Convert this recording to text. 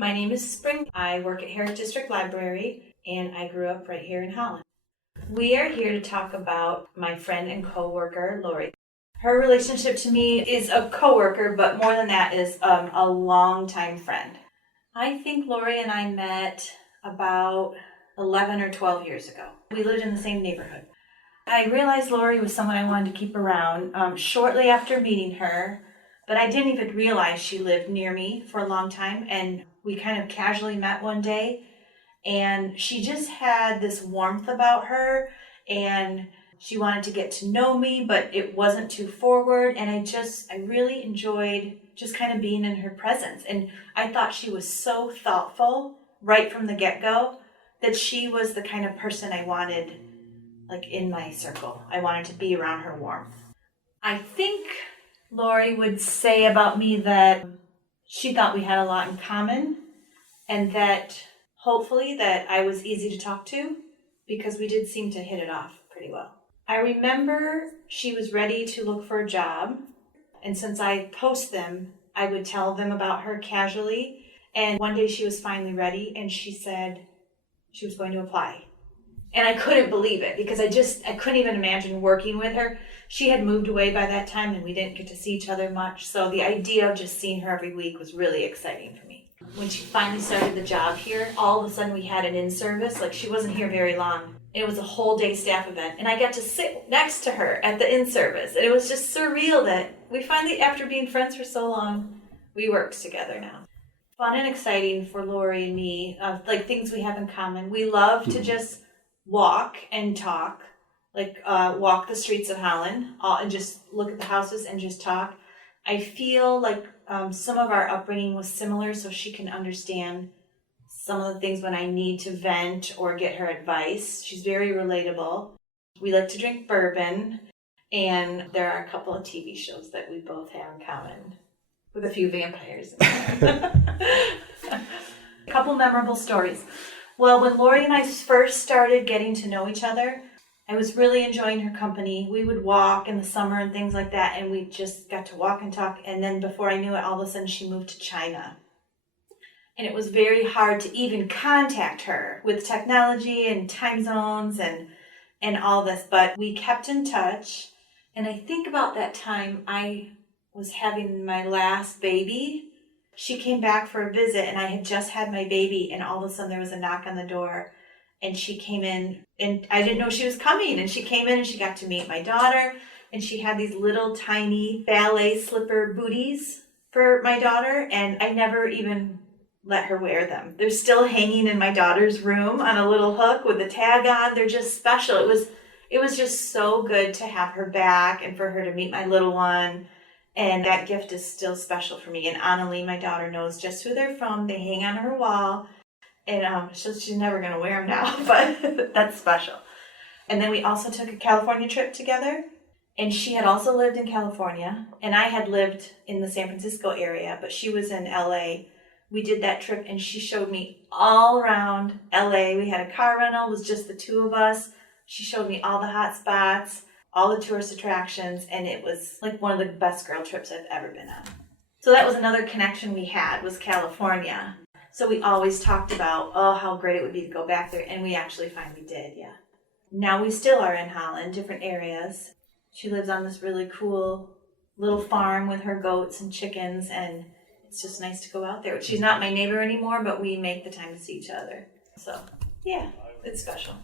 My name is Spring. I work at Herrick District Library, and I grew up right here in Holland. We are here to talk about my friend and coworker, Lori. Her relationship to me is a coworker, but more than that is a longtime friend. I think Lori and I met about 11 or 12 years ago. We lived in the same neighborhood. I realized Lori was someone I wanted to keep around shortly after meeting her, but I didn't even realize she lived near me for a long time, and we kind of casually met one day, and she just had this warmth about her, and she wanted to get to know me, but it wasn't too forward, and I really enjoyed just kind of being in her presence, and I thought she was so thoughtful right from the get-go that she was the kind of person I wanted in my circle. I wanted to be around her warmth. I think Lori would say about me that she thought we had a lot in common and that hopefully that I was easy to talk to because we did seem to hit it off pretty well. I remember she was ready to look for a job, and since I post them, I would tell them about her casually, and one day she was finally ready and she said she was going to apply. And I couldn't believe it because I couldn't even imagine working with her. She had moved away by that time and we didn't get to see each other much. So the idea of just seeing her every week was really exciting for me. When she finally started the job here, all of a sudden we had an in-service. She wasn't here very long. It was a whole day staff event. And I got to sit next to her at the in-service. And it was just surreal that we finally, after being friends for so long, we worked together now. Fun and exciting for Lori and me, things we have in common. We love to just walk and talk, walk the streets of Holland and just look at the houses and just talk. I feel like some of our upbringing was similar, so she can understand some of the things when I need to vent or get her advice. She's very relatable. We like to drink bourbon, and there are a couple of TV shows that we both have in common, with a few vampires in there. A couple memorable stories. Well, when Lori and I first started getting to know each other, I was really enjoying her company. We would walk in the summer and things like that, and we just got to walk and talk. And then before I knew it, all of a sudden she moved to China. And it was very hard to even contact her with technology and time zones and all this. But we kept in touch. And I think about that time I was having my last baby. She came back for a visit, and I had just had my baby, and all of a sudden there was a knock on the door, and she came in, and I didn't know she was coming, and she came in and she got to meet my daughter, and she had these little tiny ballet slipper booties for my daughter, and I never even let her wear them. They're still hanging in my daughter's room on a little hook with a tag on. They're just special. It was just so good to have her back and for her to meet my little one. And that gift is still special for me. And Annalie, my daughter, knows just who they're from. They hang on her wall. And she's never going to wear them now, but that's special. And then we also took a California trip together. And she had also lived in California. And I had lived in the San Francisco area, but she was in LA. We did that trip, and she showed me all around LA. We had a car rental. It was just the two of us. She showed me all the hot spots, all the tourist attractions, and it was like one of the best girl trips I've ever been on. So that was another connection we had, was California. So we always talked about, how great it would be to go back there, and we actually finally did, yeah. Now we still are in Holland, different areas. She lives on this really cool little farm with her goats and chickens, and it's just nice to go out there. She's not my neighbor anymore, but we make the time to see each other. So, yeah, it's special.